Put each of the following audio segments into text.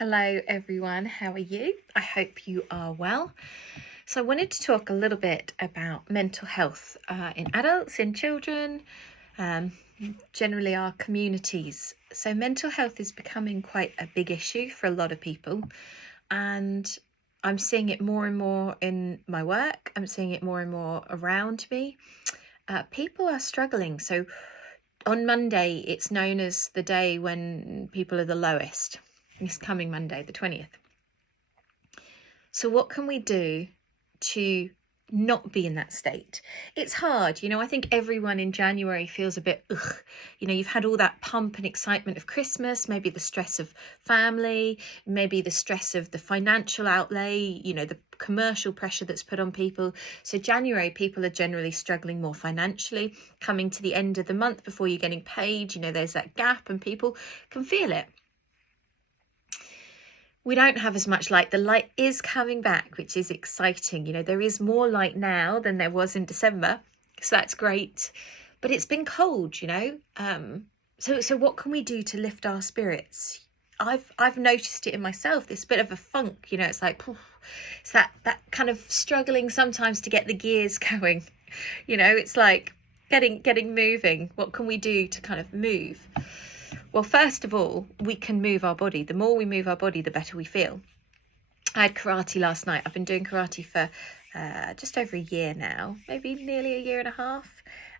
Hello everyone, how are you? I hope you are well. So I wanted to talk a little bit about mental health in adults, in children, um, generally our communities. So mental health is becoming quite a big issue for a lot of people, and I'm seeing it more and more in my work. I'm seeing it more and more around me. People are struggling. So on Monday, it's known as the day when people are the lowest. This coming Monday, the 20th. So what can we do to not be in that state? It's hard, I think everyone in January feels a bit ugh. You've had all that pump and excitement of Christmas, maybe the stress of family, maybe the stress of the financial outlay, the commercial pressure that's put on people. So January, people are generally struggling more financially, coming to the end of the month before you're getting paid, there's that gap and people can feel it. We don't have as much light. The light is coming back, which is exciting. There is more light now than there was in December, so that's great. But it's been cold, So what can we do to lift our spirits? I've noticed it in myself. This bit of a funk, it's like it's that kind of struggling sometimes to get the gears going. It's like getting moving. What can we do to kind of move? Well, first of all, we can move our body. The more we move our body, the better we feel. I had karate last night. I've been doing karate for just over a year now, maybe nearly a year and a half.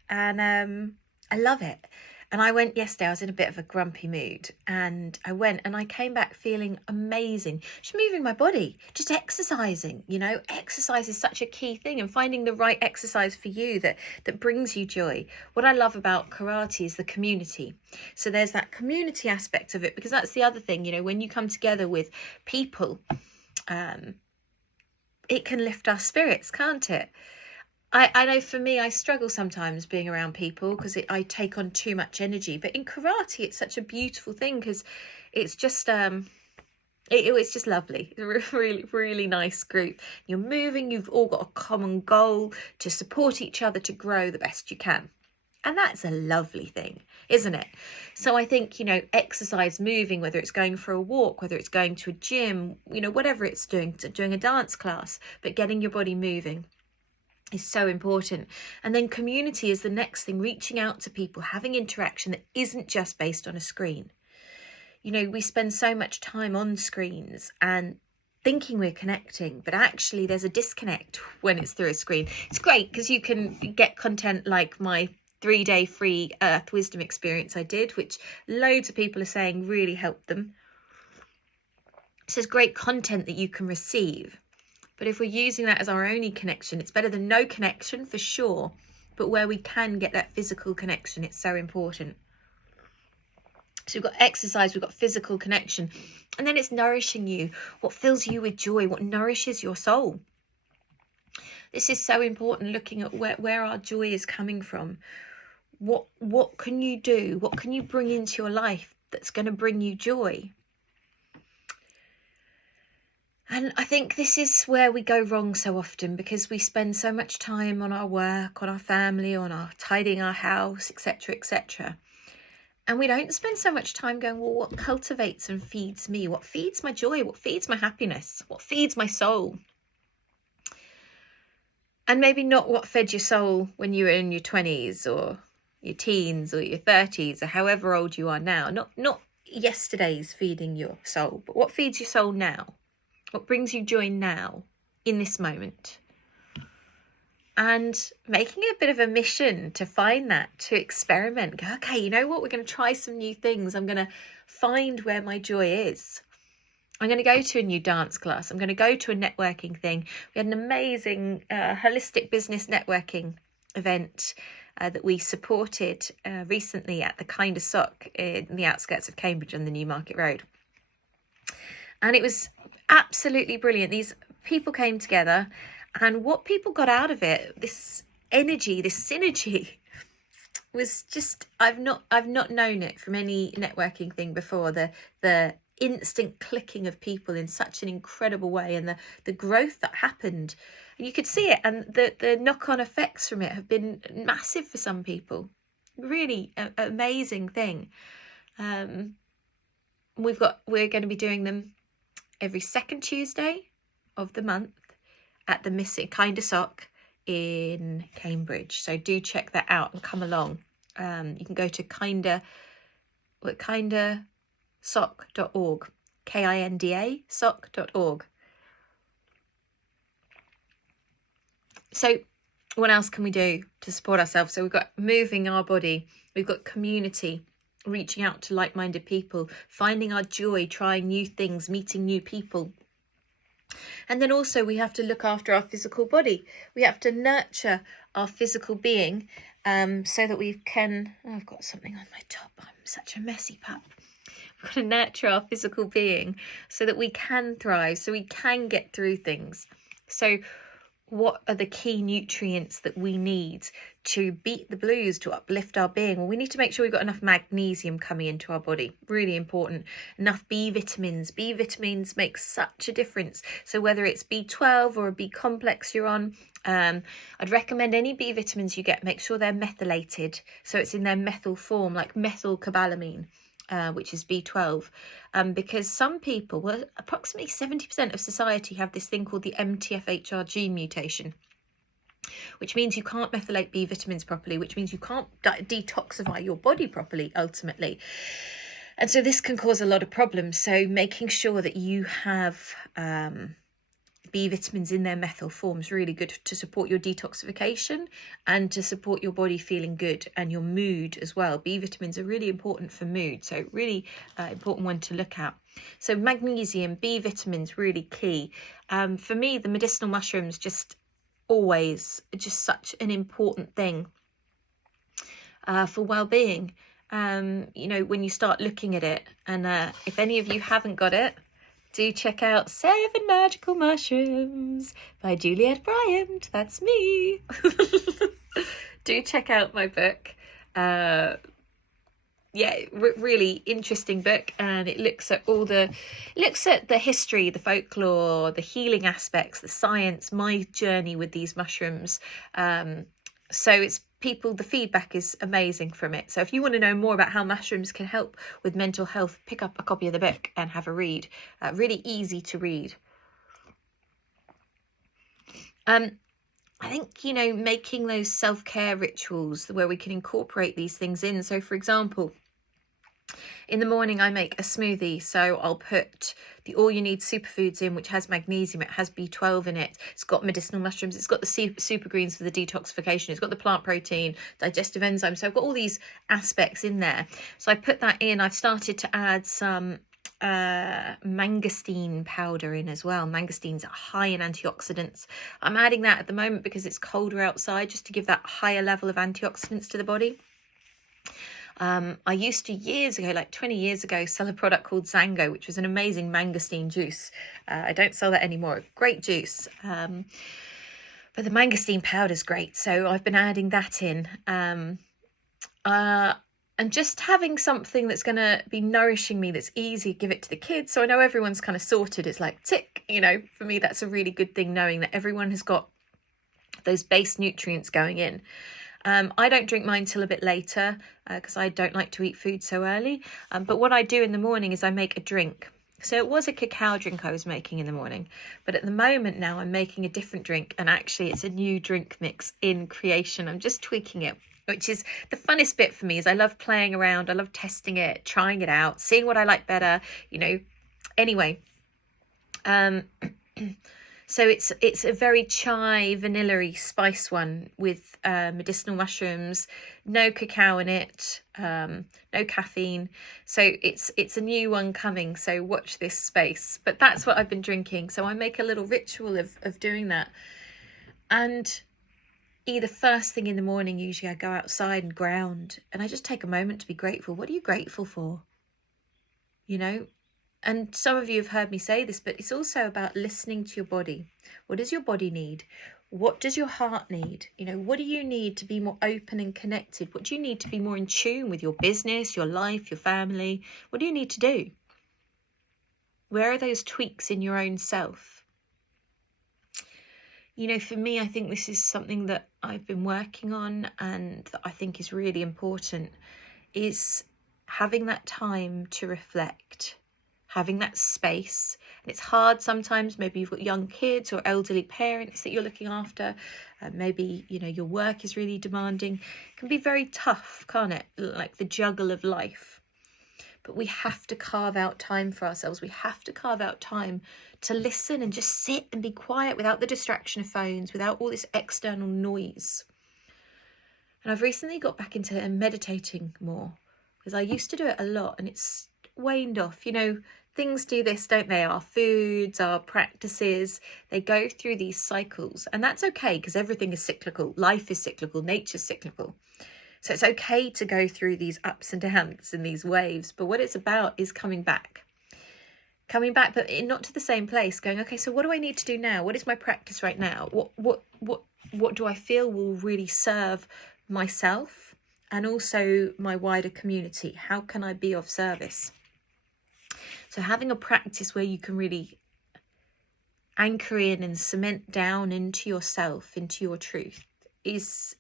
And I love it. And I went yesterday, I was in a bit of a grumpy mood, and I went and I came back feeling amazing. Just moving my body, just exercising, exercise is such a key thing, and finding the right exercise for you that brings you joy. What I love about karate is the community. So there's that community aspect of it, because that's the other thing, when you come together with people, it can lift our spirits, can't it? I know for me, I struggle sometimes being around people because I take on too much energy. But in karate, it's such a beautiful thing because it's just it's just lovely. It's a really, really nice group. You're moving. You've all got a common goal to support each other to grow the best you can. And that's a lovely thing, isn't it? So I think, exercise, moving, whether it's going for a walk, whether it's going to a gym, whatever it's doing a dance class, but getting your body moving is so important. And then community is the next thing, reaching out to people, having interaction that isn't just based on a screen. We spend so much time on screens and thinking we're connecting, but actually there's a disconnect when it's through a screen. It's great because you can get content like my 3-day free Earth Wisdom experience I did, which loads of people are saying really helped them. So there's great content that you can receive. But if we're using that as our only connection, it's better than no connection for sure. But where we can get that physical connection, it's so important. So we've got exercise, we've got physical connection, and then it's nourishing you. What fills you with joy, what nourishes your soul. This is so important, looking at where our joy is coming from. What can you do? What can you bring into your life that's going to bring you joy? And I think this is where we go wrong so often, because we spend so much time on our work, on our family, on our tidying our house, etc., etc. And we don't spend so much time going, well, what cultivates and feeds me? What feeds my joy? What feeds my happiness? What feeds my soul? And maybe not what fed your soul when you were in your 20s or your teens or your 30s or however old you are now. Not yesterday's feeding your soul, but what feeds your soul now? What brings you joy now, in this moment? And making it a bit of a mission to find that, to experiment. Go, okay, you know what? We're going to try some new things. I'm going to find where my joy is. I'm going to go to a new dance class. I'm going to go to a networking thing. We had an amazing holistic business networking event that we supported recently at the Kind of Sock in the outskirts of Cambridge on the Newmarket Road. And it was absolutely brilliant. These people came together, and what people got out of it, this energy, this synergy, was just, I've not known it from any networking thing before. The instant clicking of people in such an incredible way, and the growth that happened, and you could see it, and the knock-on effects from it have been massive for some people. Really amazing thing. We're going to be doing them every second Tuesday of the month at the Missing Kinder Sock in Cambridge. So do check that out and come along. You can go to kindasock.org, KINDA sock.org. So what else can we do to support ourselves? So we've got moving our body, we've got community, reaching out to like-minded people, finding our joy, trying new things, meeting new people. And then also we have to look after our physical body. We have to nurture our physical being so that we can... Oh, I've got something on my top. I'm such a messy pup. We've got to nurture our physical being so that we can thrive, so we can get through things. So what are the key nutrients that we need to beat the blues, to uplift our being? Well, we need to make sure we've got enough magnesium coming into our body. Really important. Enough B vitamins. B vitamins make such a difference. So whether it's B12 or a B complex you're on, I'd recommend any B vitamins you get, make sure they're methylated. So it's in their methyl form, like methylcobalamin. Which is B12, because some people, well, approximately 70% of society have this thing called the MTFHR gene mutation, which means you can't methylate B vitamins properly, which means you can't detoxify your body properly, ultimately. And so this can cause a lot of problems. So making sure that you have B vitamins in their methyl form is really good to support your detoxification and to support your body feeling good and your mood as well. B vitamins are really important for mood, so really important one to look at. So magnesium, B vitamins, really key. For me, the medicinal mushrooms just such an important thing for well-being. You know, when you start looking at it, and if any of you haven't got it, do check out 7 Magical Mushrooms by Juliet Bryant. That's me. Do check out my book. Really interesting book, and it looks at the history, the folklore, the healing aspects, the science, my journey with these mushrooms. So it's the feedback is amazing from it. So if you want to know more about how mushrooms can help with mental health, pick up a copy of the book and have a read. Really easy to read. I think, you know, making those self-care rituals where we can incorporate these things in. So for example, in the morning I make a smoothie, so I'll put the All You Need superfoods in, which has magnesium, it has B12 in it, it's got medicinal mushrooms, it's got the super greens for the detoxification, it's got the plant protein, digestive enzymes, so I've got all these aspects in there. So I put that in. I've started to add some mangosteen powder in as well. Mangosteens are high in antioxidants. I'm adding that at the moment because it's colder outside, just to give that higher level of antioxidants to the body. I used to years ago, like 20 years ago, sell a product called Zango, which was an amazing mangosteen juice. I don't sell that anymore. Great juice. But the mangosteen powder is great. So I've been adding that in. And just having something that's going to be nourishing me, that's easy, give it to the kids. So I know everyone's kind of sorted. It's like tick, you know, for me, that's a really good thing, knowing that everyone has got those base nutrients going in. I don't drink mine till a bit later because I don't like to eat food so early. But what I do in the morning is I make a drink. So it was a cacao drink I was making in the morning, but at the moment now I'm making a different drink, and actually it's a new drink mix in creation. I'm just tweaking it, which is the funnest bit for me. Is I love playing around, I love testing it, trying it out, seeing what I like better, you know. Anyway, so it's a very chai vanilla-y spice one with medicinal mushrooms, no cacao in it, no caffeine. So it's a new one coming, so watch this space. But that's what I've been drinking. So I make a little ritual of doing that. And either first thing in the morning, usually I go outside and ground, and I just take a moment to be grateful. What are you grateful for? You know? And some of you have heard me say this, but it's also about listening to your body. What does your body need? What does your heart need? You know, what do you need to be more open and connected? What do you need to be more in tune with your business, your life, your family? What do you need to do? Where are those tweaks in your own self? You know, for me, I think this is something that I've been working on, and that I think is really important, is having that time to reflect, having that space. And it's hard sometimes. Maybe you've got young kids or elderly parents that you're looking after. Maybe, you know, your work is really demanding. It can be very tough, can't it? Like the juggle of life. But we have to carve out time for ourselves. We have to carve out time to listen and just sit and be quiet without the distraction of phones, without all this external noise. And I've recently got back into meditating more, because I used to do it a lot and it's waned off. You know, things do this, don't they? Our foods, our practices, they go through these cycles. And that's okay, because everything is cyclical. Life is cyclical. Nature's cyclical. So it's okay to go through these ups and downs and these waves. But what it's about is coming back, but not to the same place, going, okay, so what do I need to do now? What is my practice right now? What do I feel will really serve myself and also my wider community? How can I be of service? So having a practice where you can really anchor in and cement down into yourself, into your truth, is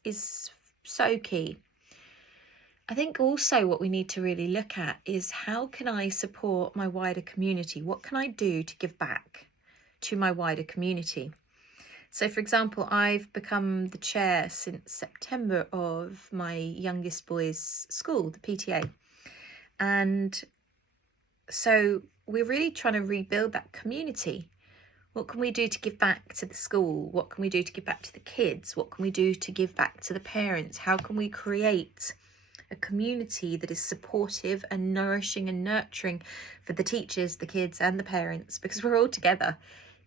so key. I think also what we need to really look at is, how can I support my wider community? What can I do to give back to my wider community? So, for example, I've become the chair since September of my youngest boy's school, the PTA. And so we're really trying to rebuild that community. What can we do to give back to the school? What can we do to give back to the kids? What can we do to give back to the parents? How can we create a community that is supportive and nourishing and nurturing for the teachers, the kids and the parents? Because we're all together,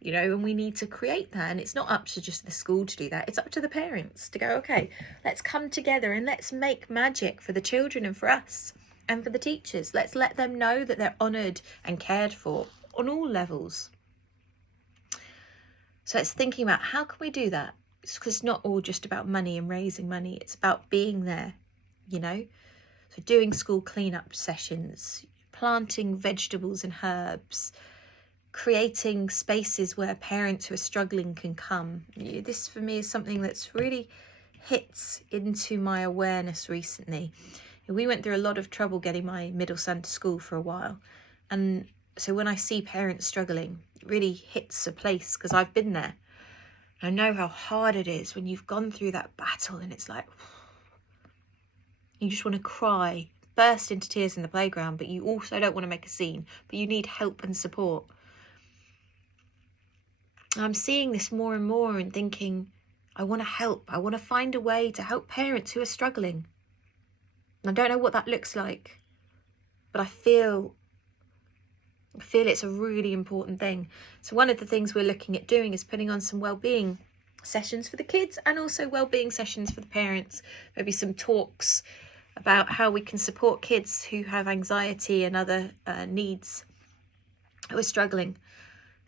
you know, and we need to create that. And it's not up to just the school to do that. It's up to the parents to go, okay, let's come together and let's make magic for the children and for us and for the teachers. Let's let them know that they're honoured and cared for on all levels. So it's thinking about, how can we do that? Because it's not all just about money and raising money. It's about being there, you know. So doing school cleanup sessions, planting vegetables and herbs, creating spaces where parents who are struggling can come. This for me is something that's really hits into my awareness recently. We went through a lot of trouble getting my middle son to school for a while. And so when I see parents struggling, it really hits a place, because I've been there. I know how hard it is when you've gone through that battle and it's like, you just want to cry, burst into tears in the playground, but you also don't want to make a scene, but you need help and support. I'm seeing this more and more and thinking, I want to help. I want to find a way to help parents who are struggling. And I don't know what that looks like, but I feel it's a really important thing. So one of the things we're looking at doing is putting on some well-being sessions for the kids and also well-being sessions for the parents. Maybe some talks about how we can support kids who have anxiety and other needs, who are struggling.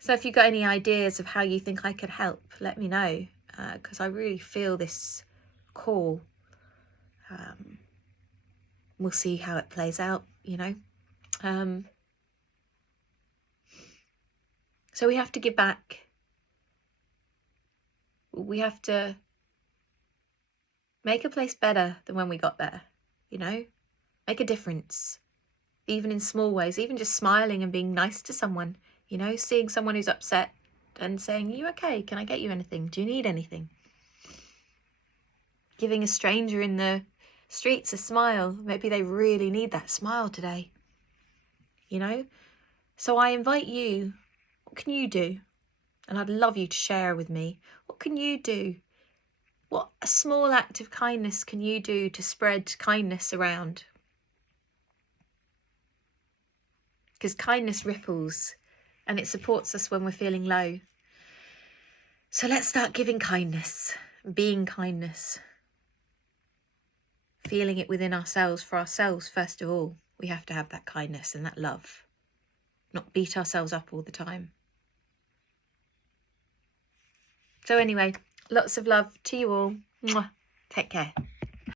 So if you've got any ideas of how you think I could help, let me know, because I really feel this call. We'll see how it plays out, you know. So we have to give back. We have to make a place better than when we got there, you know. Make a difference, even in small ways, even just smiling and being nice to someone, you know, seeing someone who's upset and saying, "Are you okay? Can I get you anything? Do you need anything?" Giving a stranger in the streets a smile. Maybe they really need that smile today, you know. So I invite you, what can you do? And I'd love you to share with me. What can you do? What a small act of kindness can you do to spread kindness around? Because kindness ripples and it supports us when we're feeling low. So let's start giving kindness, being kindness, feeling it within ourselves. For ourselves, first of all, we have to have that kindness and that love, not beat ourselves up all the time. So anyway, lots of love to you all. Mwah. Take care.